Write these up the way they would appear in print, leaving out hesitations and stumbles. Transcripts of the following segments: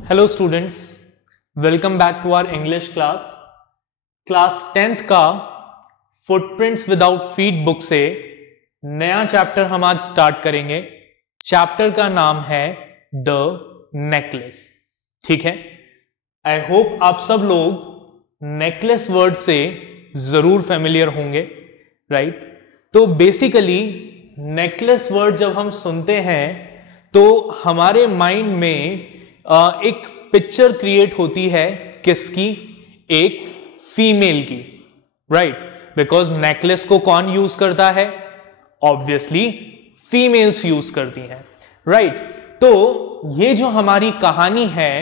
Hello students, welcome back to our English class 10th का footprints without feet book से नया chapter हम आज स्टार्ट करेंगे। चैप्टर का नाम है द नेकलेस। ठीक है, आई होप आप सब लोग नेकलेस वर्ड से जरूर फेमिलियर होंगे, राइट? तो बेसिकली नेकलेस वर्ड जब हम सुनते हैं तो हमारे माइंड में एक पिक्चर क्रिएट होती है किसकी? एक फीमेल की, राइट? बिकॉज नेकलेस को कौन यूज करता है? ऑब्वियसली फीमेल्स यूज करती हैं, राइट? तो ये जो हमारी कहानी है,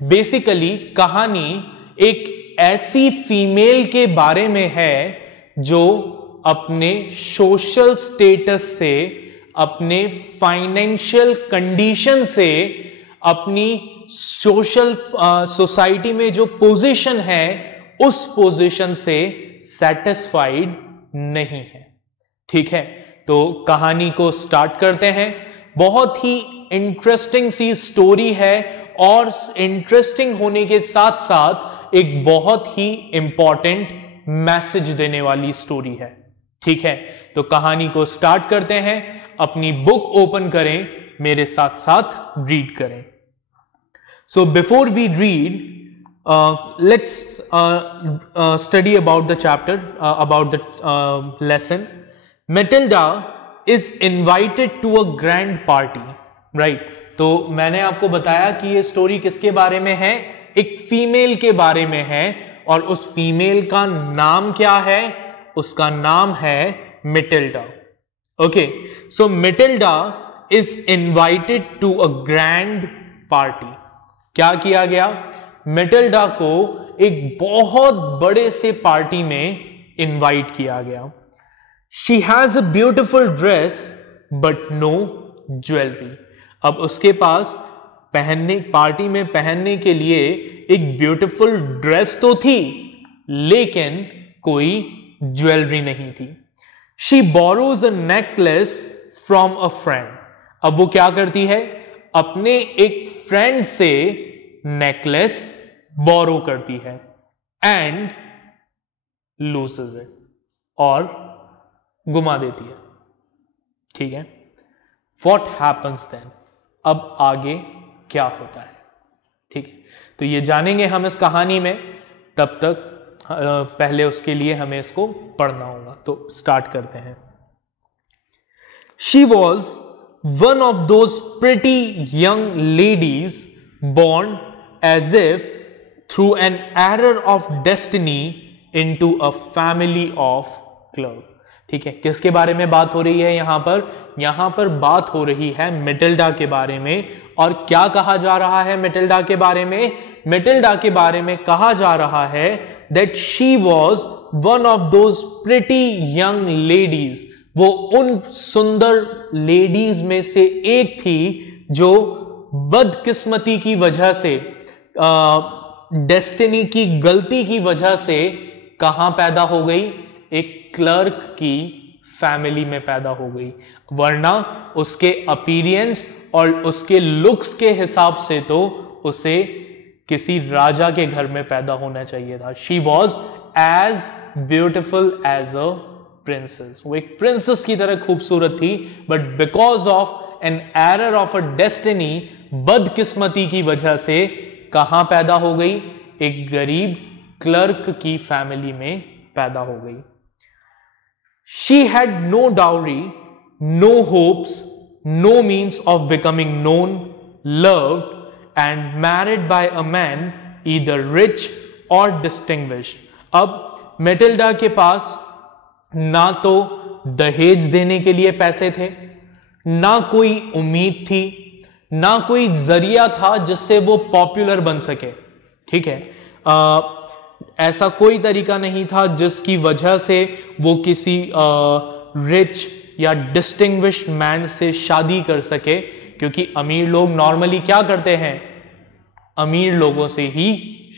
बेसिकली कहानी एक ऐसी फीमेल के बारे में है जो अपने सोशल स्टेटस से, अपने फाइनेंशियल कंडीशन से, अपनी सोशल सोसाइटी में जो पोजीशन है उस पोजीशन से सेटिस्फाइड नहीं है। ठीक है, तो कहानी को स्टार्ट करते हैं। बहुत ही इंटरेस्टिंग सी स्टोरी है और इंटरेस्टिंग होने के साथ साथ एक बहुत ही इंपॉर्टेंट मैसेज देने वाली स्टोरी है। ठीक है, तो कहानी को स्टार्ट करते हैं। अपनी बुक ओपन करें, मेरे साथ साथ रीड करें। So before we read, let's study about the chapter, about the lesson. Matilda is invited to a grand party, right? तो मैंने आपको बताया कि ये स्टोरी किसके बारे में है? एक फीमेल के बारे में है, और उस फीमेल का नाम क्या है? उसका नाम है Matilda. Okay, so Matilda is invited to a grand party. क्या किया गया? मेटिल्डा को एक बहुत बड़े से पार्टी में इनवाइट किया गया। She has a beautiful dress but no jewellery. अब उसके पास पार्टी में पहनने के लिए एक ब्यूटिफुल ड्रेस तो थी, लेकिन कोई ज्वेलरी नहीं थी। She borrows a necklace from a friend. अब वो क्या करती है? अपने एक फ्रेंड से नेकलेस बोरो करती है एंड लूजेज इट, और गुमा देती है। ठीक है, व्हाट हैपन्स देन? अब आगे क्या होता है? ठीक है, तो ये जानेंगे हम इस कहानी में। तब तक पहले उसके लिए हमें इसको पढ़ना होगा, तो स्टार्ट करते हैं। She was one of those pretty young ladies born as if through an error of destiny into a family of clerk। ठीक है, किसके बारे में बात हो रही है यहां पर? यहां पर बात हो रही है मेटिल्डा के बारे में। और क्या कहा जा रहा है मेटिल्डा के बारे में? मेटिल्डा के बारे में कहा जा रहा है that she was one of those pretty young ladies। वो उन सुंदर लेडीज में से एक थी जो बदकिस्मती की वजह से, डेस्टिनी की गलती की वजह से कहां पैदा हो गई? एक क्लर्क की फैमिली में पैदा हो गई। वरना उसके अपीयरेंस और उसके लुक्स के हिसाब से तो उसे किसी राजा के घर में पैदा होना चाहिए था। She was as beautiful as a princess. वो एक प्रिंसेस की तरह खूबसूरत थी, but because of an error of a destiny, बदकिस्मती की वजह से कहां पैदा हो गई? एक गरीब क्लर्क की फैमिली में पैदा हो गई। She had no dowry, no hopes, no means of becoming known, loved and married by a man either rich or distinguished. अब मेटिल्डा के पास ना तो दहेज देने के लिए पैसे थे, ना कोई उम्मीद थी, ना कोई जरिया था जिससे वो पॉपुलर बन सके। ठीक है, ऐसा कोई तरीका नहीं था जिसकी वजह से वो किसी रिच या डिस्टिंग्विश्ड मैन से शादी कर सके, क्योंकि अमीर लोग नॉर्मली क्या करते हैं? अमीर लोगों से ही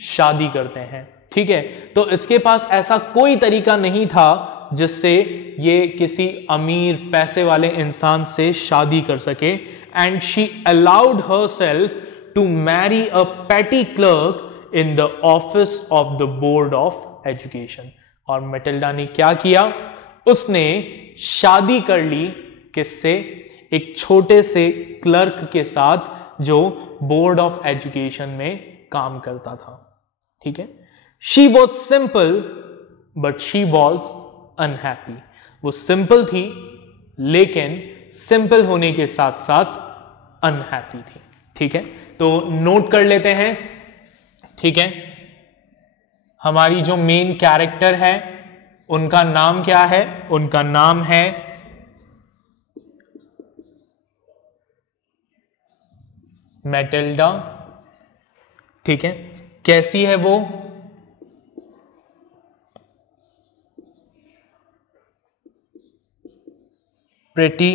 शादी करते हैं। ठीक है, तो इसके पास ऐसा कोई तरीका नहीं था जिससे ये किसी अमीर पैसे वाले इंसान से शादी कर सके। And she allowed herself to marry a petty clerk in the office of the board of education. और मैटिल्डा ने क्या किया, उसने शादी कर ली किससे, एक छोटे से क्लर्क के साथ जो बोर्ड ऑफ एजुकेशन में काम करता था. ठीक है. She was simple but she was unhappy. वो सिंपल थी लेकिन सिंपल होने के साथ साथ अनहैप्पी थी. ठीक है. तो नोट कर लेते हैं. ठीक है. हमारी जो मेन कैरेक्टर है उनका नाम क्या है, उनका नाम है मैटिल्डा. ठीक है. कैसी है वो, प्रिटी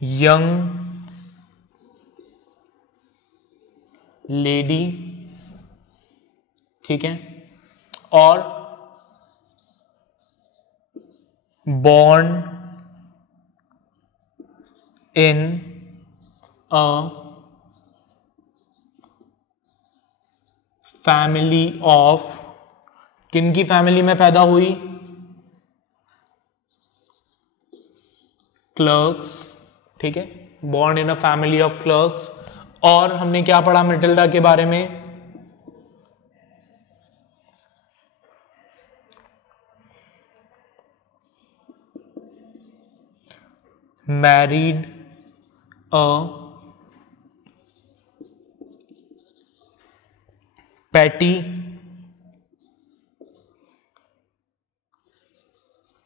यंग लेडी. ठीक है. और born in a family of, किन की फैमिली में पैदा हुई, क्लर्क्स. ठीक है. born in a family of clerks. और हमने क्या पढ़ा मैटिल्डा के बारे में, married a petty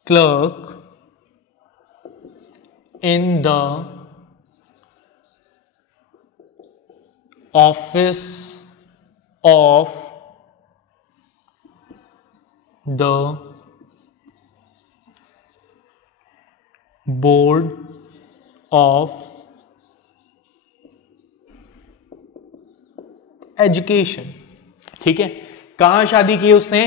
clerk in the office of the board of education. ठीक है. कहां शादी की उसने,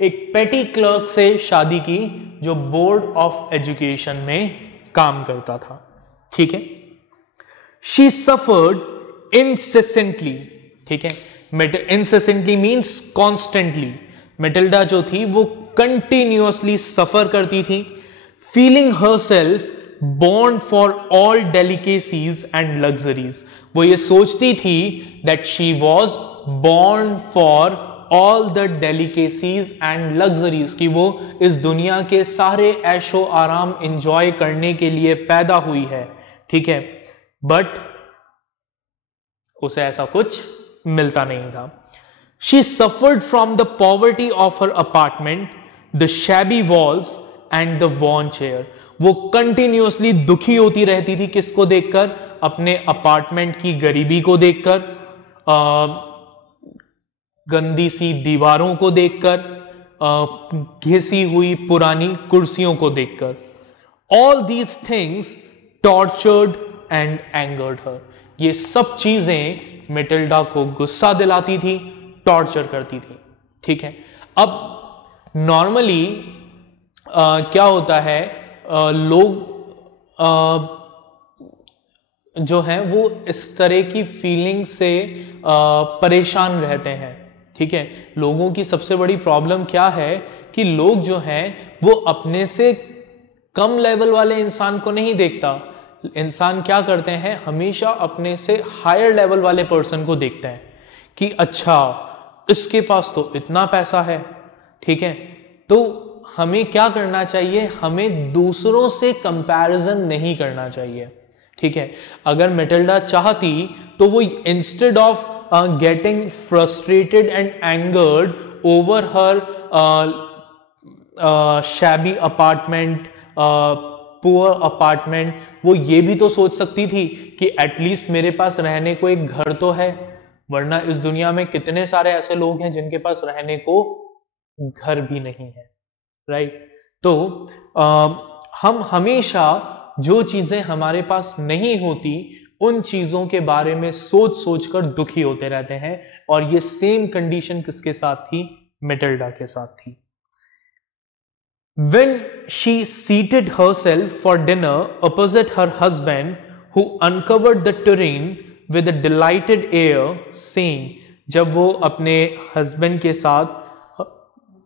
एक पेटी क्लर्क से शादी की जो बोर्ड ऑफ एजुकेशन में काम करता था. ठीक है. She suffered incessantly. ठीक है. Incessantly means constantly. मैटिल्डा जो थी वो कंटिन्यूअसली सफर करती थी. Feeling herself born for all delicacies and luxuries. वो ये सोचती थी that she was born for all the delicacies and luxuries, कि वो इस दुनिया के सारे ऐशो आराम enjoy करने के लिए पैदा हुई है. ठीक है. बट उसे ऐसा कुछ मिलता नहीं था. She suffered from the poverty of her apartment, the shabby walls and the worn chair. वो कंटिन्यूअसली दुखी होती रहती थी किसको देखकर, अपने अपार्टमेंट की गरीबी को देखकर, गंदी सी दीवारों को देखकर, घिसी हुई पुरानी कुर्सियों को देखकर. All these things tortured and angered her. ये सब चीजें मैटिल्डा को गुस्सा दिलाती थी, टॉर्चर करती थी. ठीक है. अब नॉर्मली क्या होता है, लोग जो हैं वो इस तरह की फीलिंग से परेशान रहते हैं. ठीक है. लोगों की सबसे बड़ी प्रॉब्लम क्या है कि लोग जो हैं वो अपने से कम लेवल वाले इंसान को नहीं देखता. इंसान क्या करते हैं, हमेशा अपने से हायर लेवल वाले पर्सन को देखते हैं कि अच्छा इसके पास तो इतना पैसा है. ठीक है. तो हमें क्या करना चाहिए, हमें दूसरों से कंपैरिजन नहीं करना चाहिए. ठीक है. अगर मैटिल्डा चाहती तो वो instead of getting frustrated and angered over her shabby apartment, poor apartment, वो ये भी तो सोच सकती थी कि एटलीस्ट मेरे पास रहने को एक घर तो है. वरना इस दुनिया में कितने सारे ऐसे लोग हैं जिनके पास रहने को घर भी नहीं है. राइट. तो हम हमेशा जो चीजें हमारे पास नहीं होती उन चीजों के बारे में सोच सोच कर दुखी होते रहते हैं. और ये सेम कंडीशन किसके साथ थी, मैटिल्डा के साथ थी. When she seated herself for dinner opposite her husband, who uncovered the tureen with a delighted air, saying, जब वो अपने हस्बैंड के साथ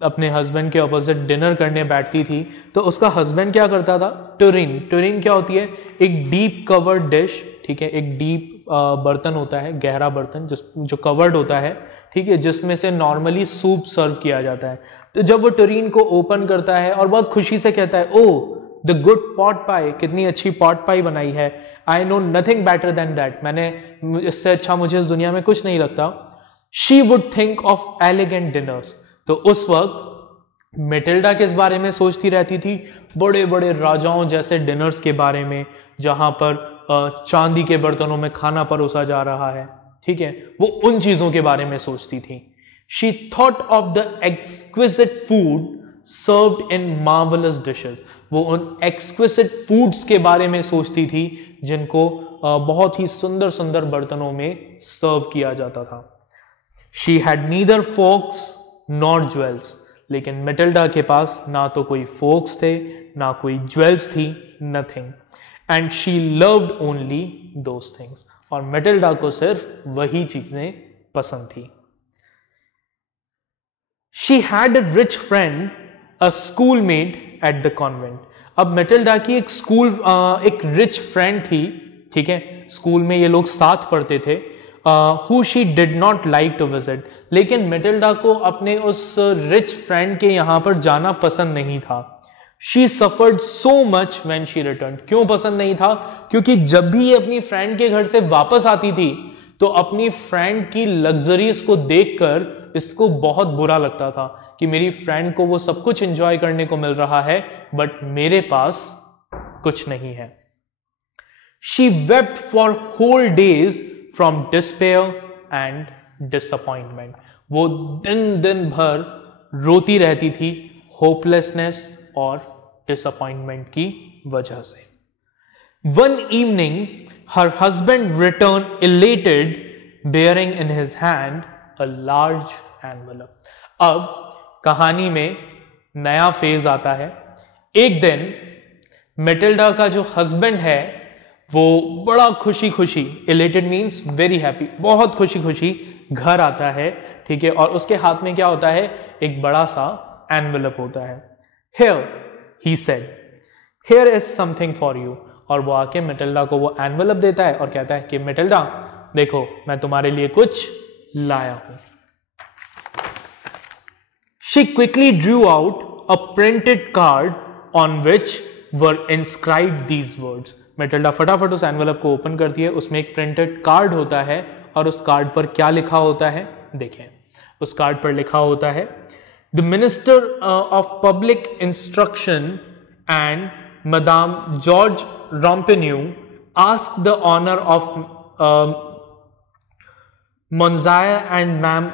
अपने हस्बैंड के ऑपोजिट डिनर करने बैठती थी तो उसका हस्बैंड क्या करता था, टुरिन, टुरिन क्या होती है, एक डीप कवर्ड डिश, ठीक है, एक डीप बर्तन होता है, गहरा बर्तन जो कवर्ड होता है, ठीक है, जिसमें से नॉर्मली सूप सर्व किया जाता है। तो जब वो टुरिन को ओपन करता है और बहुत खुशी से कहता है, ओ द गुड पॉट पाई, कितनी अच्छी पॉट पाई बनाई है, I know nothing better than that, मैंने इससे अच्छा मुझे इस दुनिया में कुछ नहीं लगता। She would think of elegant dinners, तो उस वक्त मेटिल्डा किस बारे में सोचती रहती थी, बड़े बड़े राजाओं जैसे डिनर्स के बारे में, जहां पर चांदी के बर्तनों में खाना परोसा जा रहा है, ठीक है, वो उन चीजों के बारे में सोचती थी। She thought of the exquisite food served in marvellous dishes, वो उन एक्सक्विजिट फूड्स के बारे में सोचती थी जिनको बहुत ही सुंदर सुंदर बर्तनों में सर्व किया जाता था। She had neither frocks not jewels, लेकिन मेटिल्डा के पास ना तो कोई फोक्स थे ना कोई ज्वेल्स थी, nothing, and she loved only those things, और मेटिल्डा को सिर्फ वही चीजें पसंद थी। She had a rich friend, a schoolmate at the convent, अब मेटिल्डा की एक रिच फ्रेंड थी, ठीक है, स्कूल में ये लोग साथ पढ़ते थे, who she did not like to visit, लेकिन मेटिल्डा को अपने उस रिच फ्रेंड के यहां पर जाना पसंद नहीं था। She suffered so much when she returned, क्यों पसंद नहीं था, क्योंकि जब भी ये अपनी फ्रेंड के घर से वापस आती थी तो अपनी फ्रेंड की लग्जरीज को देखकर इसको बहुत बुरा लगता था कि मेरी फ्रेंड को वो सब कुछ एंजॉय करने को मिल रहा है बट मेरे पास कुछ नहीं है। She wept for whole days from despair and disappointment, वो दिन दिन भर रोती रहती थी होपलेसनेस और डिसअपॉइंटमेंट की वजह से। One evening her husband returned elated, bearing in his hand a large envelope, अब कहानी में नया फेज आता है। एक दिन मेटिल्डा का जो हस्बैंड है वो बड़ा खुशी खुशी, इलेटेड मीन्स वेरी हैप्पी, बहुत खुशी खुशी घर आता है, ठीक है, और उसके हाथ में क्या होता है, एक बड़ा सा एनवेलप होता है। Here he said, here is something for you, और वो आके मेटिल्डा को वो एनवेलप देता है और कहता है कि मेटिल्डा देखो मैं तुम्हारे लिए कुछ लाया हूं। She quickly drew out a printed card on which were inscribed these words, Matilda फटाफट उस एनवेलप को ओपन करती है, उसमें एक प्रिंटेड कार्ड होता है और उस कार्ड पर क्या लिखा होता है, देखें, उस कार्ड पर लिखा होता है, the minister of public instruction and madame Georges Ramponneau ask the honour of monsieur and ma'am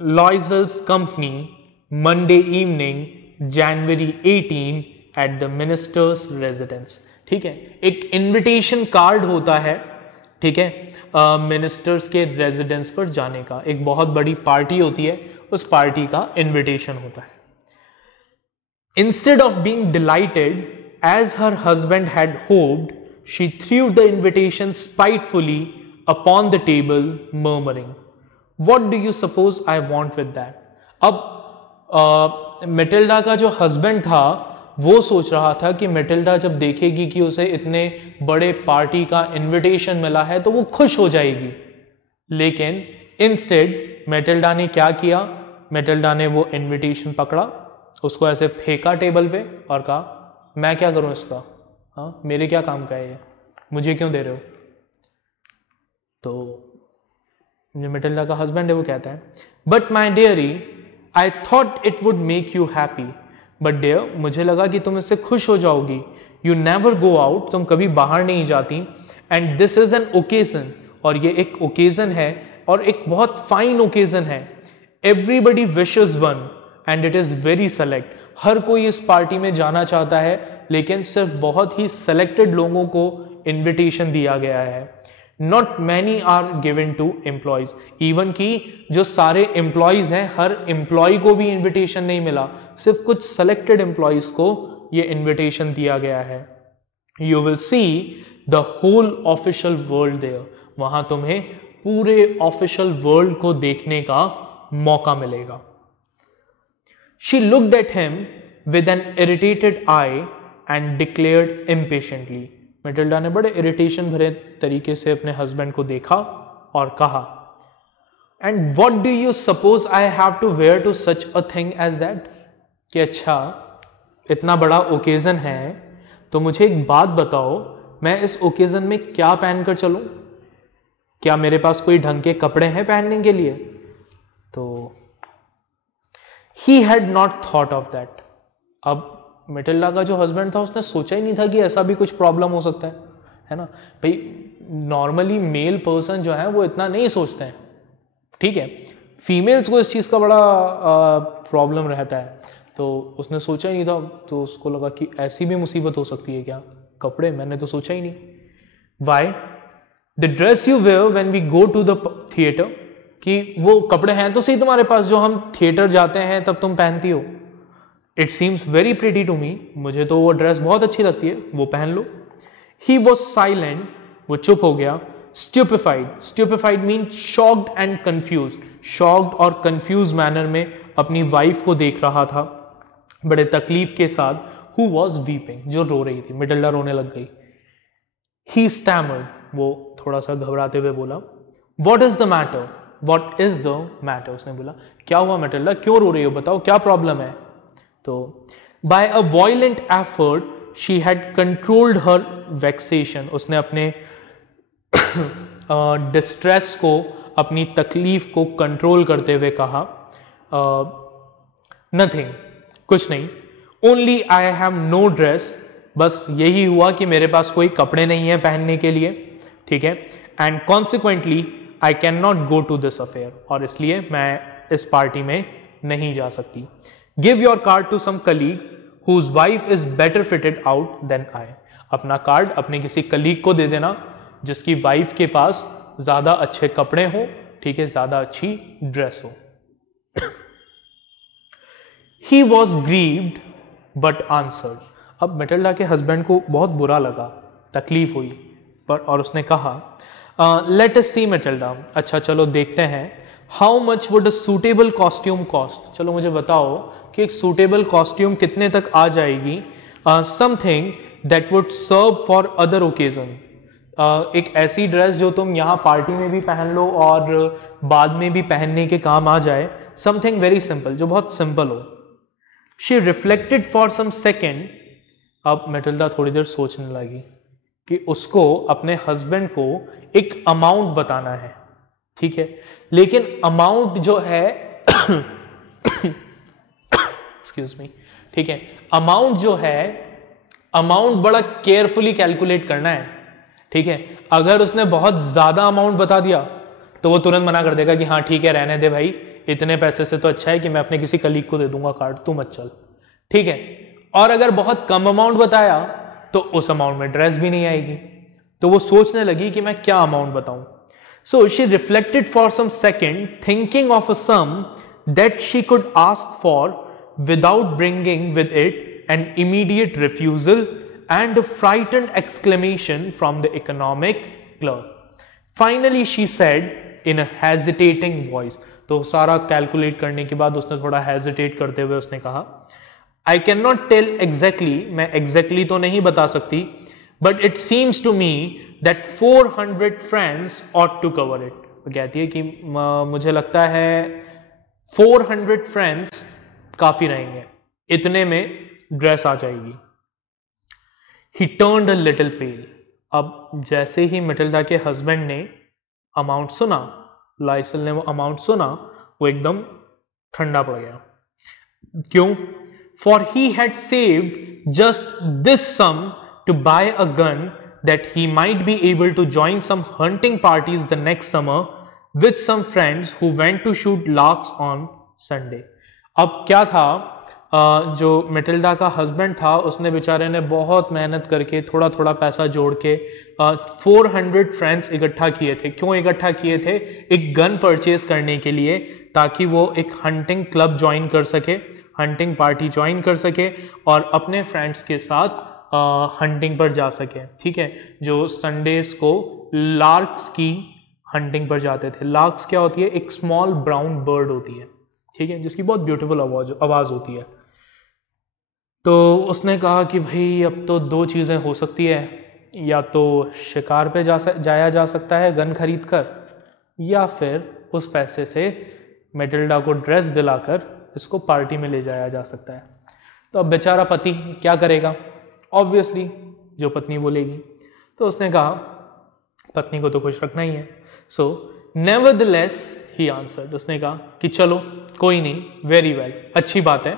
Loisel's company Monday evening January 18 at the minister's residence, ठीक है, एक इनविटेशन कार्ड होता है, ठीक है, मिनिस्टर्स के रेजिडेंस पर जाने का, एक बहुत बड़ी पार्टी होती है, उस पार्टी का इनविटेशन होता है। Instead of being delighted as her husband had hoped, she threw the invitation spitefully upon the table murmuring, what do you suppose I want with that. अब मेटिल्डा का जो हस्बैंड था वो सोच रहा था कि मेटिल्डा जब देखेगी कि उसे इतने बड़े पार्टी का इनविटेशन मिला है तो वो खुश हो जाएगी, लेकिन इंस्टेड मेटिल्डा ने क्या किया, मेटिल्डा ने वो इनविटेशन पकड़ा, उसको ऐसे फेंका टेबल पे और कहा मैं क्या करूं इसका, हाँ मेरे क्या काम का है ये, मुझे क्यों दे रहे हो। तो जो मेटिल्डा का हस्बैंड है वो कहता है, but my dearie I thought it would make you happy, but dear मुझे लगा कि तुम इससे खुश हो जाओगी, यू नेवर गो आउट, तुम कभी बाहर नहीं जाती, and this is an occasion, और ये एक ओकेजन है और एक बहुत फाइन ओकेजन है, everybody wishes one and it is very select, हर कोई इस पार्टी में जाना चाहता है लेकिन सिर्फ बहुत ही सेलेक्टेड लोगों को इन्विटेशन दिया गया है। Not many are given to employees, even कि जो सारे एम्प्लॉयज हैं हर एम्प्लॉय को भी इन्विटेशन नहीं मिला, सिर्फ कुछ सेलेक्टेड एम्प्लॉइज को ये इनविटेशन दिया गया है। You will see the whole official world there, वहां तुम्हें पूरे ऑफिशियल वर्ल्ड को देखने का मौका मिलेगा। She looked at him with an irritated eye and declared impatiently. Matilda ने बड़े इरिटेशन भरे तरीके से अपने हस्बैंड को देखा और कहा, and what do you suppose I have to wear to such a thing as that, कि अच्छा इतना बड़ा ओकेजन है तो मुझे एक बात बताओ, मैं इस ओकेजन में क्या पहनकर चलूं? क्या मेरे पास कोई ढंग के कपड़े हैं पहनने के लिए? तो he had not thought of that. अब मैटिल्डा का जो हस्बैंड था उसने सोचा ही नहीं था कि ऐसा भी कुछ प्रॉब्लम हो सकता है ना भाई। नॉर्मली मेल पर्सन जो है वो इतना नहीं सोचते हैं, ठीक है, फीमेल्स को इस चीज़ का बड़ा प्रॉब्लम रहता है। तो उसने सोचा ही नहीं था, तो उसको लगा कि ऐसी भी मुसीबत हो सकती है क्या, कपड़े, मैंने तो सोचा ही नहीं। Why the dress you wear when we go to the theatre, कि वो कपड़े हैं तो सही तुम्हारे पास जो हम थिएटर जाते हैं तब तुम पहनती हो। It seems very pretty to me, मुझे तो वो ड्रेस बहुत अच्छी लगती है, वो पहन लो। ही वॉज साइलेंट, वो चुप हो गया। Stupefied mean shocked and confused, shocked और कंफ्यूज मैनर में अपनी वाइफ को देख रहा था बड़े तकलीफ के साथ। हु वॉज वीपिंग, जो रो रही थी, मैटिल्डा रोने लग गई। ही स्टैमर्ड, वो थोड़ा सा घबराते हुए बोला, what is the matter, what is the matter, उसने बोला क्या हुआ मैटिल्डा, क्यों रो रही हो, बताओ क्या प्रॉब्लम है। तो by a violent effort she had controlled her vexation, उसने अपने डिस्ट्रेस को, अपनी तकलीफ को कंट्रोल करते हुए कहा, नथिंग, कुछ नहीं, only I have no dress, बस यही हुआ कि मेरे पास कोई कपड़े नहीं है पहनने के लिए, ठीक है, and consequently I can not go to this affair, और इसलिए मैं इस पार्टी में नहीं जा सकती। Give your card to some colleague whose wife is better fitted out than I, अपना कार्ड अपने किसी कलीग को दे देना जिसकी वाइफ के पास ज्यादा अच्छे कपड़े हो, ठीक है, ज्यादा अच्छी ड्रेस हो। He was grieved but answered, अब मैटिल्डा के हस्बैंड को बहुत बुरा लगा, तकलीफ हुई, और उसने कहा, लेट अस सी मैटिल्डा, अच्छा चलो देखते हैं, how much would a suitable costume cost, चलो मुझे बताओ कि एक सूटेबल कॉस्ट्यूम कितने तक आ जाएगी। Something that would serve for other occasion, एक ऐसी ड्रेस जो तुम यहाँ पार्टी में भी पहन लो और बाद में भी पहनने के काम आ जाए, समथिंग वेरी सिंपल, जो बहुत सिंपल हो। She reflected for some second, अब मैटिल्डा थोड़ी देर सोचने लगी कि उसको अपने हस्बैंड को एक अमाउंट बताना है, ठीक है, लेकिन अमाउंट जो है एक्सक्यूज मी, ठीक है, अमाउंट जो है, अमाउंट बड़ा केयरफुली कैलकुलेट करना है, ठीक है। अगर उसने बहुत ज्यादा अमाउंट बता दिया तो वो तुरंत मना कर देगा कि हाँ ठीक है रहने दे भाई, इतने पैसे से तो अच्छा है कि मैं अपने किसी कलीग को दे दूंगा कार्ड, तू मत चल, ठीक है। और अगर बहुत कम अमाउंट बताया तो उस अमाउंट में ड्रेस भी नहीं आएगी, तो वो सोचने लगी कि मैं क्या अमाउंट बताऊं। So she reflected for some second, thinking of a sum that she could ask for without bringing with it an immediate refusal and a frightened exclamation from the economic clerk. Finally she said in a hesitating voice, तो सारा calculate करने के बाद उसने थोड़ा hesitate करते हुए उसने कहा, I cannot tell exactly, मैं exactly तो नहीं बता सकती, but it seems to me that 400 francs ought to cover it. वो कहती है कि मुझे लगता है 400 francs काफी रहेंगे, इतने में ड्रेस आ जाएगी। He turned a little pale, अब जैसे ही मैटिल्डा के हस्बैंड ने अमाउंट सुना, लाइसल ने वो अमाउंट सुना, वो एकदम ठंडा पड़ गया। क्यों? For he had saved just this sum to buy a gun that he might be able to join some hunting parties the next summer with some friends who went to shoot larks on Sunday. अब क्या था, जो Matilda का husband था उसने बेचारे ने बहुत मेहनत करके थोड़ा थोड़ा पैसा जोड़ के 400 फ्रैंक्स इकट्ठा किए थे। क्यों इकट्ठा किए थे? एक गन परचेज करने के लिए, ताकि वो एक हंटिंग क्लब ज्वाइन कर सके। हंटिंग पार्टी ज्वाइन कर सके और अपने फ्रेंड्स के साथ हंटिंग पर जा सके। ठीक है, जो संडेज को लार्क्स की हंटिंग पर जाते थे। लार्क्स क्या होती है? एक स्मॉल ब्राउन बर्ड होती है, ठीक है, जिसकी बहुत ब्यूटीफुल आवाज होती है। तो उसने कहा कि भाई अब तो दो चीज़ें हो सकती है, या तो शिकार पे जाया जा सकता है गन खरीद कर, या फिर उस पैसे से मेटिल्डा को ड्रेस दिलाकर इसको पार्टी में ले जाया जा सकता है। तो अब बेचारा पति क्या करेगा? ऑब्वियसली जो पत्नी बोलेगी। तो उसने कहा पत्नी को तो खुश रखना ही है। सो नेवरदलेस ही आंसर्ड, उसने कहा कि चलो कोई नहीं, वेरी वेल, अच्छी बात है,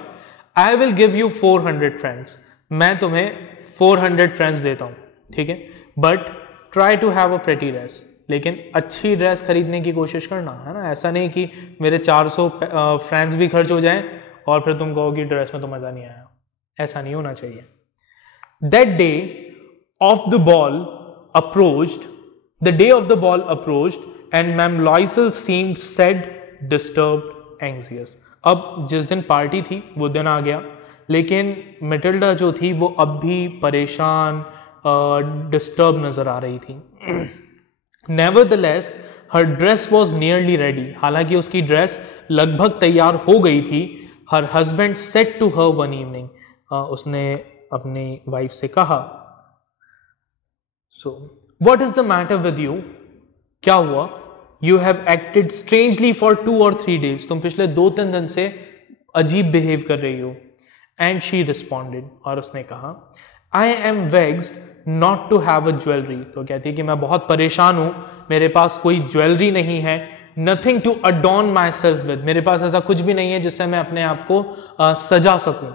I will give you 400 francs, मैं तुम्हें 400 फ्रेंड्स देता हूँ, ठीक है, but try to have a pretty dress, लेकिन अच्छी ड्रेस खरीदने की कोशिश करना, है ना, ऐसा नहीं कि मेरे 400 फ्रेंड्स भी खर्च हो जाएं और फिर तुम कहो कि ड्रेस में तो मज़ा नहीं आया, ऐसा नहीं होना चाहिए। That day of the ball approached, the day of the ball approached and Ma'am Loisel seemed sad, disturbed, anxious. अब जिस दिन पार्टी थी वो दिन आ गया, लेकिन मेटिल्डा जो थी वो अब भी परेशान, डिस्टर्ब नजर आ रही थी। Nevertheless, her dress was nearly ready. हालांकि उसकी ड्रेस लगभग तैयार हो गई थी। Her husband said to her one evening, उसने अपनी वाइफ से कहा, so what is the matter with you, क्या हुआ? You have acted strangely for 2 or 3 days, तुम पिछले 2-3 दिन से अजीब बिहेव कर रही हो। एंड शी रिस्पॉन्डेड, और उसने कहा, I am vexed not to have a jewellery, तो कहती है कि मैं बहुत परेशान हूं, मेरे पास कोई ज्वेलरी नहीं है, nothing to adorn myself with, मेरे पास ऐसा कुछ भी नहीं है जिससे मैं अपने आप को सजा सकूं।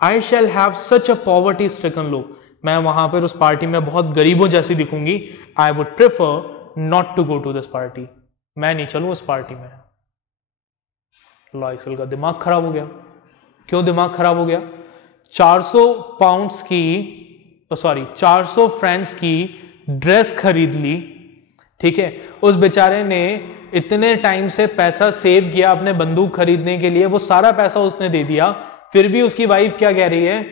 I shall have such a poverty stricken look, मैं वहां पर उस पार्टी में बहुत गरीबों जैसी दिखूंगी। I would prefer not to go to this party, मैं नहीं चलूं उस पार्टी में। लॉयसल का दिमाग खराब हो गया। क्यों दिमाग खराब हो गया? 400 पाउंड्स की, सॉरी 400 फ्रेंड्स की ड्रेस खरीद ली, ठीक है, उस बेचारे ने इतने टाइम से पैसा सेव किया अपने बंदूक खरीदने के लिए, वो सारा पैसा उसने दे दिया, फिर भी उसकी वाइफ क्या कह रही है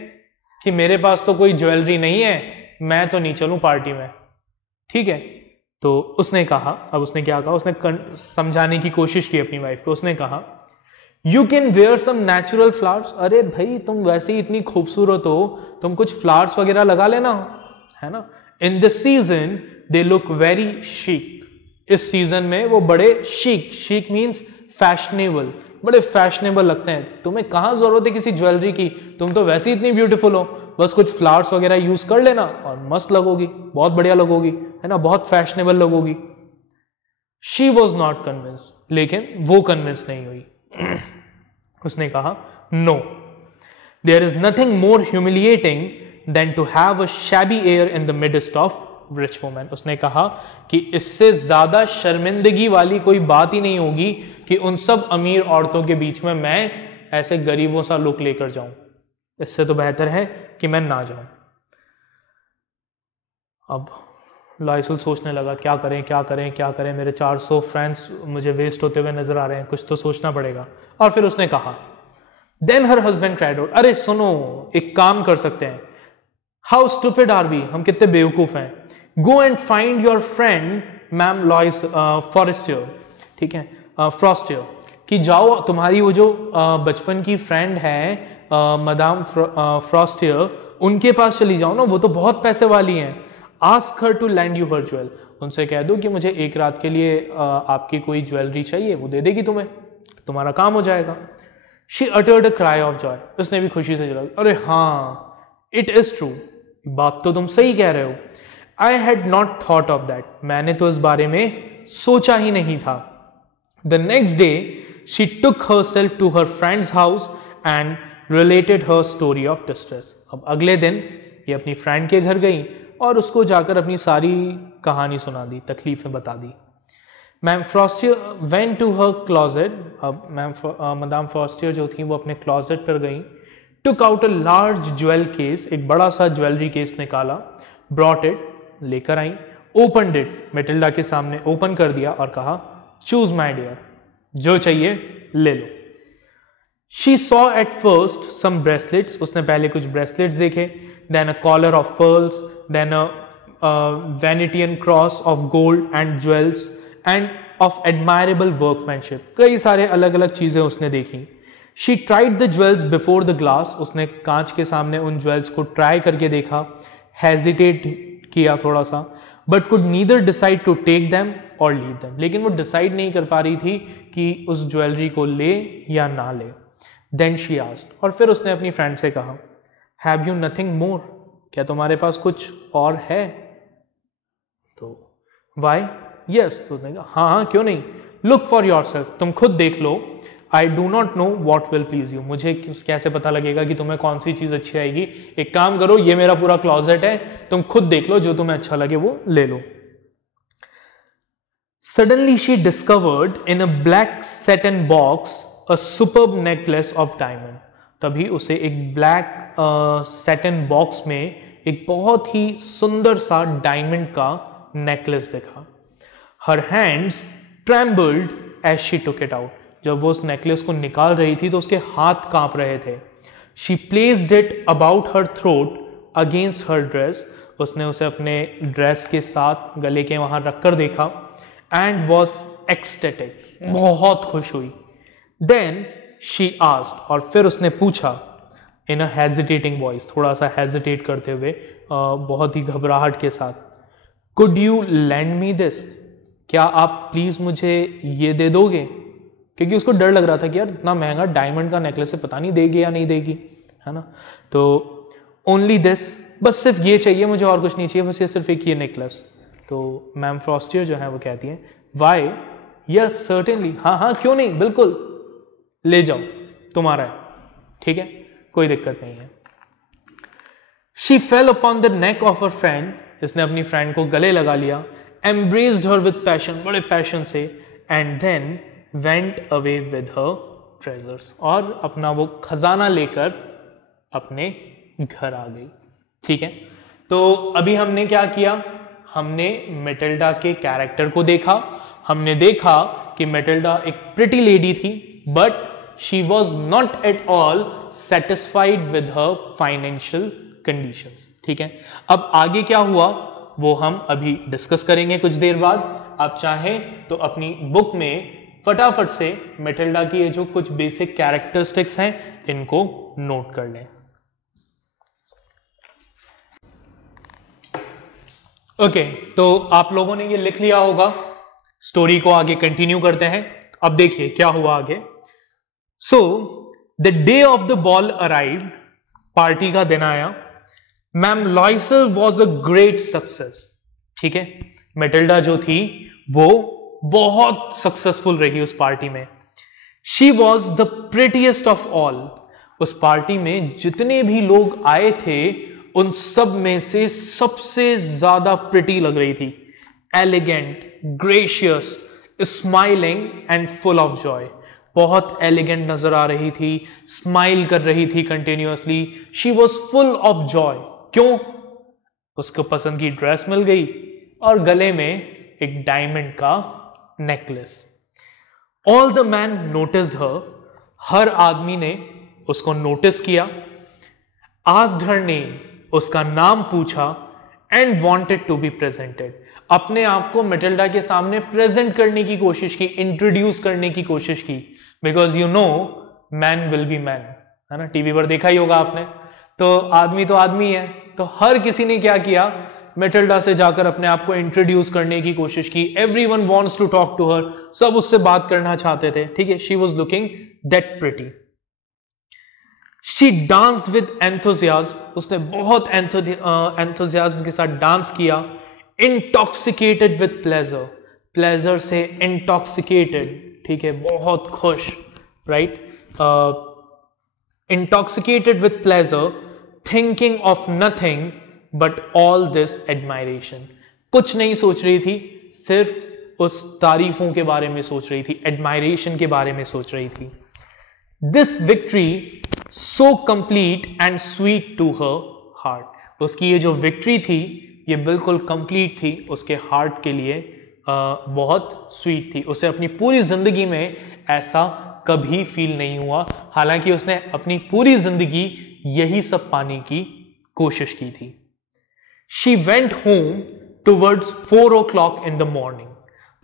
कि मेरे पास तो कोई ज्वेलरी नहीं है, मैं तो नहीं चलूं पार्टी में, ठीक है। तो उसने कहा, अब उसने क्या कहा, उसने समझाने की कोशिश की अपनी वाइफ को। उसने कहा, you can wear some natural flowers, अरे भाई तुम वैसे ही इतनी खूबसूरत हो, तुम कुछ फ्लावर्स वगैरह लगा लेना, है ना। In this season they look very chic, इस सीजन में वो बड़े शीक, शीक मीन्स फैशनेबल, बड़े फैशनेबल लगते हैं। तुम्हें कहां जरूरत है किसी ज्वेलरी की, तुम तो वैसे ही इतनी ब्यूटीफुल हो, बस कुछ फ्लावर्स वगैरह यूज कर लेना और मस्त लगोगी, बहुत बढ़िया लगोगी, है ना, बहुत फैशनेबल लगोगी। शी वॉज नॉट कन्विंस, लेकिन वो कन्विंस नहीं हुई। उसने कहा, no, there is nothing more humiliating than to have a shabby air in the midst of rich women. उसने कहा कि इससे ज्यादा शर्मिंदगी वाली कोई बात ही नहीं होगी कि उन सब अमीर औरतों के बीच में मैं ऐसे गरीबों सा लुक लेकर जाऊं, इससे तो बेहतर है कि मैं ना जाऊं। अब लॉयसल सोचने लगा, क्या करें क्या करें क्या करें, मेरे 400 फ्रेंड्स मुझे वेस्ट होते हुए नजर आ रहे हैं, कुछ तो सोचना पड़ेगा। और फिर उसने कहा, then her husband cried out, अरे सुनो, एक काम कर सकते हैं, हाउ स्टूपिड आर वी, हम कितने बेवकूफ हैं, go and find your friend ma'am लॉयस फॉरेस्टियर, ठीक है, फ्रॉस्टियर, कि जाओ तुम्हारी वो जो बचपन की फ्रेंड है मदाम फ्रॉस्टियर, उनके पास चली जाओ ना, वो तो बहुत पैसे वाली हैं, ask her to lend you her jewel, उनसे कह दो कि मुझे एक रात के लिए आपकी कोई ज्वेलरी चाहिए, वो दे देगी तुम्हें, तुम्हारा काम हो जाएगा। She uttered a cry of Joy, उसने भी खुशी से चला, अरे हाँ, इट इज ट्रू, बात तो तुम सही कह रहे हो, I had not thought of that, मैंने तो इस बारे में सोचा ही नहीं था। The next day she took herself to her friend's house and related her story of distress. अब अगले दिन ये अपनी फ्रेंड के घर गई और उसको जाकर अपनी सारी कहानी सुना दी, तकलीफें बता दी। Ma'am Forestier went to her closet, अब मदाम फ्रॉस्टियर जो थी वो अपने क्लॉजेट पर गई, took out a large jewel case, एक बड़ा सा ज्वेलरी केस निकाला, ब्रॉट इट, लेकर आई, ओपन इट, मेटिल्डा के सामने ओपन कर दिया और कहा, चूज माय डियर, जो चाहिए ले लो। She saw at first some bracelets, उसने पहले कुछ ब्रेसलेट्स देखे, then a collar of pearls, then a Venetian cross of gold and jewels and of admirable workmanship, कई सारे अलग अलग चीजें उसने देखी। She tried the jewels before the glass, उसने कांच के सामने उन ज्वेल्स को ट्राई करके देखा, हेजिटेट किया थोड़ा सा, but could neither decide to take them or leave them, लेकिन वो डिसाइड नहीं कर पा रही थी कि उस ज्वेलरी को ले या ना ले। देन शी आस्क्ड, और फिर उसने अपनी फ्रेंड से कहा, हैव यू नथिंग मोर, क्या तुम्हारे पास कुछ और है? तो वाई, यस, तो उसने कहा हाँ क्यों नहीं, लुक फॉर योर सेल्फ, तुम खुद देख लो, I do not know what will please you, मुझे कैसे पता लगेगा कि तुम्हें कौन सी चीज अच्छी आएगी, एक काम करो, ये मेरा पूरा क्लॉजेट है, तुम खुद देख लो, जो तुम्हें अच्छा लगे वो ले लो। Suddenly she discovered in a black satin box a superb necklace of diamond. तभी उसे एक ब्लैक सैटिन बॉक्स में एक बहुत ही सुंदर सा डायमंड का नेकलेस दिखा। Her hands trembled as she took it out. जब वो उस नेकलेस को निकाल रही थी तो उसके हाथ कांप रहे थे। She placed it about her throat against her dress. उसने उसे अपने ड्रेस के साथ गले के वहां रखकर देखा। And was ecstatic, बहुत खुश हुई। Then she asked, और फिर उसने पूछा in a hesitating voice, थोड़ा सा hesitate करते हुए, बहुत ही घबराहट के साथ, Could you lend me this? क्या आप प्लीज मुझे ये दे दोगे? क्योंकि उसको डर लग रहा था कि यार इतना महंगा डायमंड का नेकलेस है, पता नहीं देगी या नहीं देगी, है ना। तो ओनली दिस, बस सिर्फ ये चाहिए मुझे, और कुछ नहीं चाहिए, बस ये सिर्फ एक ये नेकलेस। तो मैम फ्रॉस्टियर जो है वो कहती है, वाई, यस सर्टेनली, हाँ हाँ क्यों नहीं, बिल्कुल ले जाओ, तुम्हारा है, ठीक है, कोई दिक्कत नहीं है। She fell upon the neck of her friend, इसने अपनी फ्रेंड को गले लगा लिया, एम्ब्रेस्ड हर विद पैशन, बड़े पैशन से, and then went away with her treasures, और अपना वो खजाना लेकर अपने घर आ गई, ठीक है। तो अभी हमने क्या किया, हमने मैटिल्डा के कैरेक्टर को देखा, हमने देखा कि मैटिल्डा एक प्रिटी लेडी थी, but she was not at all satisfied with her financial conditions, ठीक है। अब आगे क्या हुआ वो हम अभी डिस्कस करेंगे कुछ देर बाद। आप चाहें तो अपनी बुक में फटाफट से मैटिल्डा की ये जो कुछ बेसिक कैरेक्टरिस्टिक्स हैं इनको नोट कर लें। ओके, तो आप लोगों ने ये लिख लिया होगा, स्टोरी को आगे कंटिन्यू करते हैं। अब देखिए क्या हुआ आगे। So the day of the ball arrived, party का दिन आया। Ma'am Loisel was a great success, ठीक है, मैटिल्डा जो थी वो बहुत सक्सेसफुल रही उस पार्टी में। She was the prettiest of all, उस पार्टी में जितने भी लोग आए थे उन सब में से सबसे ज्यादा प्रिटी लग रही थी। Elegant, gracious, smiling and full of joy, बहुत एलिगेंट नजर आ रही थी, स्माइल कर रही थी continuously. She was full of joy, क्यों? उसको पसंद की ड्रेस मिल गई और गले में एक डायमंड का necklace. All the man noticed her, हर आदमी ने उसको नोटिस किया। आस्क्ड हर नेम, उसका नाम पूछा। And wanted to be presented, अपने आप को मैटिल्डा के सामने प्रेजेंट करने की कोशिश की, इंट्रोड्यूस करने की कोशिश की, because you know man will be man, है ना, टीवी पर देखा ही होगा आपने। तो आदमी है, तो हर किसी ने क्या किया, मैटिल्डा से जाकर अपने आप को इंट्रोड्यूस करने की कोशिश की। Everyone wants to talk to her, सब उससे बात करना चाहते थे, ठीक है। She was looking that pretty. She danced with enthusiasm, उसने बहुत एंथुजियाज्म के साथ डांस किया। इंटॉक्सिकेटेड विद प्लेजर, प्लेजर से इंटॉक्सिकेटेड, ठीक है, बहुत खुश, right. Intoxicated with pleasure, thinking of nothing but all this admiration, कुछ नहीं सोच रही थी, सिर्फ उस तारीफों के बारे में सोच रही थी, एडमायरेशन के बारे में सोच रही थी। This victory so complete and sweet to her heart, उसकी ये जो विक्ट्री थी ये बिल्कुल कंप्लीट थी, उसके हार्ट के लिए बहुत स्वीट थी। उसे अपनी पूरी जिंदगी में ऐसा कभी फील नहीं हुआ, हालांकि उसने अपनी पूरी जिंदगी यही सब पाने की कोशिश की थी। She went home towards 4 o'clock in the morning।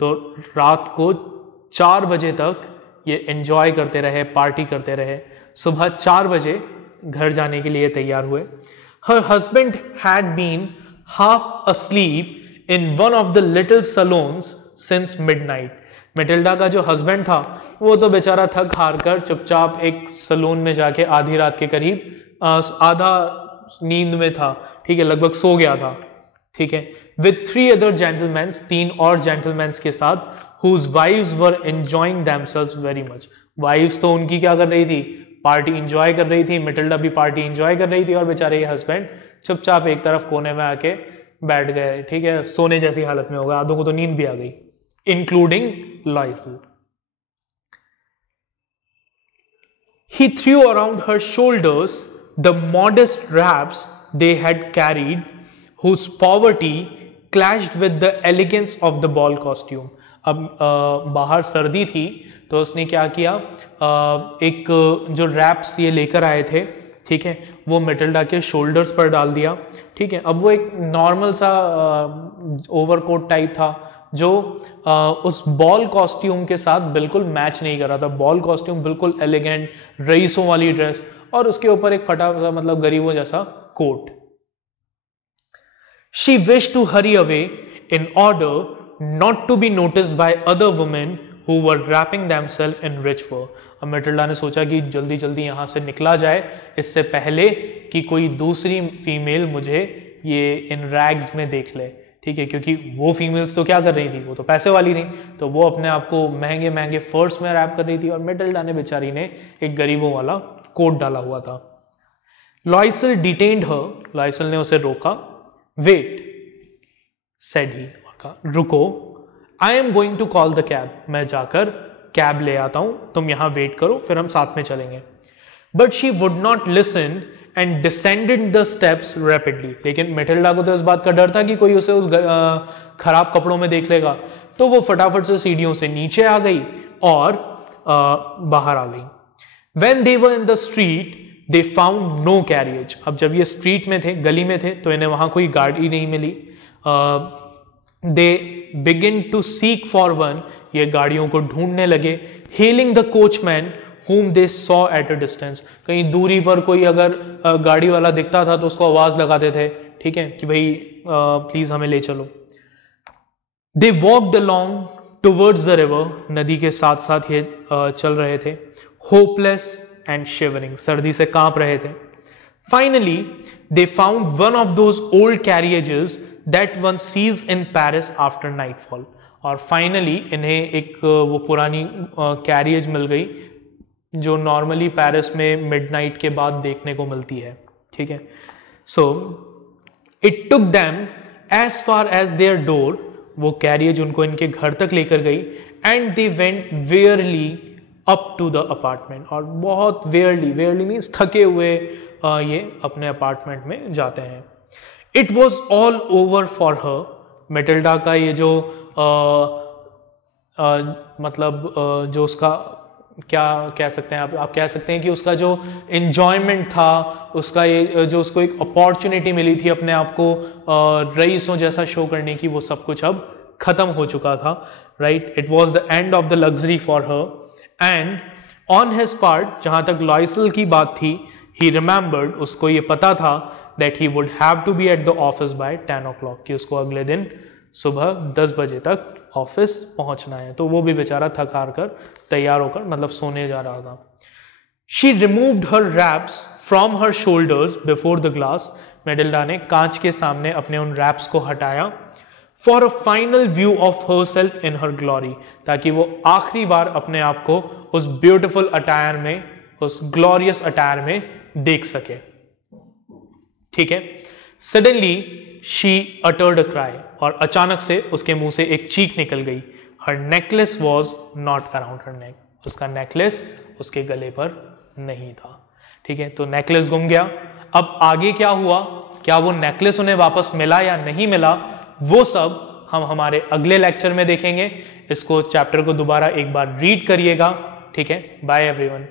तो रात को 4 बजे तक ये एंजॉय करते रहे, पार्टी करते रहे। सुबह 4 बजे घर जाने के लिए तैयार हुए। Her husband had been half asleep in one of the little salons since midnight। Matilda का जो हस्बैंड था वो तो बेचारा थक हार कर चुपचाप एक सलून में जाके आधी रात के करीब आधा नींद में था, ठीक है, लगभग सो गया था, ठीक है, विद 3 other gentlemen, 3 और जेंटलमैन के साथ, whose wives were enjoying themselves very much। Wives तो उनकी क्या कर रही थी, पार्टी इंजॉय कर रही थी, मेटिल्डा भी पार्टी इंजॉय कर रही थी और बेचारे ये हस्बैंड चुपचाप एक तरफ कोने में आके बैठ गए, ठीक है, सोने जैसी हालत में हो गया, आधों को तो नींद भी आ गई, including लॉयसल। He threw around her shoulders the modest wraps they had carried, whose poverty clashed with the elegance of the ball costume। अब बाहर सर्दी थी तो उसने क्या किया, एक जो रैप्स ये लेकर आए थे, ठीक है, वो मेटिल्डा के शोल्डर्स पर डाल दिया, ठीक है। अब वो एक नॉर्मल सा ओवरकोट टाइप था जो उस बॉल कॉस्ट्यूम के साथ बिल्कुल मैच नहीं कर रहा था। बॉल कॉस्ट्यूम बिल्कुल एलिगेंट रईसों वाली ड्रेस और उसके ऊपर एक फटा सा मतलब गरीबों जैसा coat. She wish to hurry away in order not to be noticed by other women who were wrapping themselves in rich fur। अब मेटिल्डा ने सोचा कि जल्दी जल्दी यहां से निकला जाए इससे पहले कि कोई दूसरी फीमेल मुझे ये इन रैग्स में देख ले, ठीक है, क्योंकि वो फीमेल्स तो क्या कर रही थी, वो तो पैसे वाली थी, तो वो अपने आप को महंगे महंगे फर्स में रैप कर रही थी और मेटिल्डा ने बेचारी ने एक गरीबों वाला कोट डाला हुआ था। लॉयसल डिटेन्ड हर, लॉयसल ने उसे रोका। वेट सेड ही, रुको, I am going to call the cab, मैं जाकर कैब ले आता हूं, तुम यहां वेट करो, फिर हम साथ में चलेंगे। But she would not listen and descended the steps rapidly. लेकिन मेटिल्डा को तो इस बात का डर था कि कोई उसे उस खराब कपड़ों में देख लेगा, तो वो फटाफट से सीढ़ियों से नीचे आ गई और बाहर आ गई। When they were in the street, they found no carriage। अब जब ये स्ट्रीट में थे, गली में थे, तो इन्हें वहां कोई गाड़ी नहीं मिली। They begin to seek for one, ये गाड़ियों को ढूंढने लगे। Hailing the coachman whom they saw at a distance, कहीं दूरी पर कोई अगर गाड़ी वाला दिखता था तो उसको आवाज लगाते थे, ठीक है, कि भाई प्लीज हमें ले चलो। They walked along towards the river, नदी के साथ साथ ये चल रहे थे। Hopeless and shivering, सर्दी से कांप रहे थे। Finally, they found one of those old carriages that one sees in Paris after nightfall। और फाइनली इन्हें एक वो पुरानी कैरियज मिल गई जो नॉर्मली पेरिस में मिडनाइट के बाद देखने को मिलती है, ठीक है। So it took them as far as their door, वो कैरियज उनको इनके घर तक लेकर गई। And they went wearily up to the apartment, और बहुत वेयरली मीन्स थके हुए ये अपने अपार्टमेंट में जाते हैं। It was all over for her, Matilda का ये जो मतलब जो उसका क्या कह सकते हैं आप कह सकते हैं कि उसका जो एंजॉयमेंट था, उसका ये जो उसको एक अपॉर्चुनिटी मिली थी अपने आप को रईसों जैसा शो करने की, वो सब कुछ अब खत्म हो चुका था, right. It was the end of the luxury for her. And on his part, जहां तक लॉयसल की बात थी, ही रिमेंबर्ड, उसको ये पता था that he would have to be at the office by 10 o'clock, कि उसको अगले दिन सुबह 10 बजे तक ऑफिस पहुंचना है। तो वो भी बेचारा थक हार कर तैयार होकर मतलब सोने जा रहा था। She removed her wraps from her shoulders before the glass, Matilda ने कांच के सामने अपने उन रैप्स को हटाया। For a final view of herself in her glory, ताकि वो आखिरी बार अपने आप को उस ब्यूटिफुल अटायर में, उस ग्लोरियस अटायर में देख सके, ठीक है। Suddenly she uttered a cry, और अचानक से उसके मुंह से एक चीख निकल गई। हर नेकलेस वॉज नॉट अराउंड हर नेक, उसका नेकलेस उसके गले पर नहीं था, ठीक है। तो नेकलेस गुम गया। अब आगे क्या हुआ, क्या वो नेकलेस उन्हें वापस मिला या नहीं मिला, वो सब हम हमारे अगले लेक्चर में देखेंगे। इसको चैप्टर को दोबारा एक बार रीड करिएगा, ठीक है, बाय एवरीवन।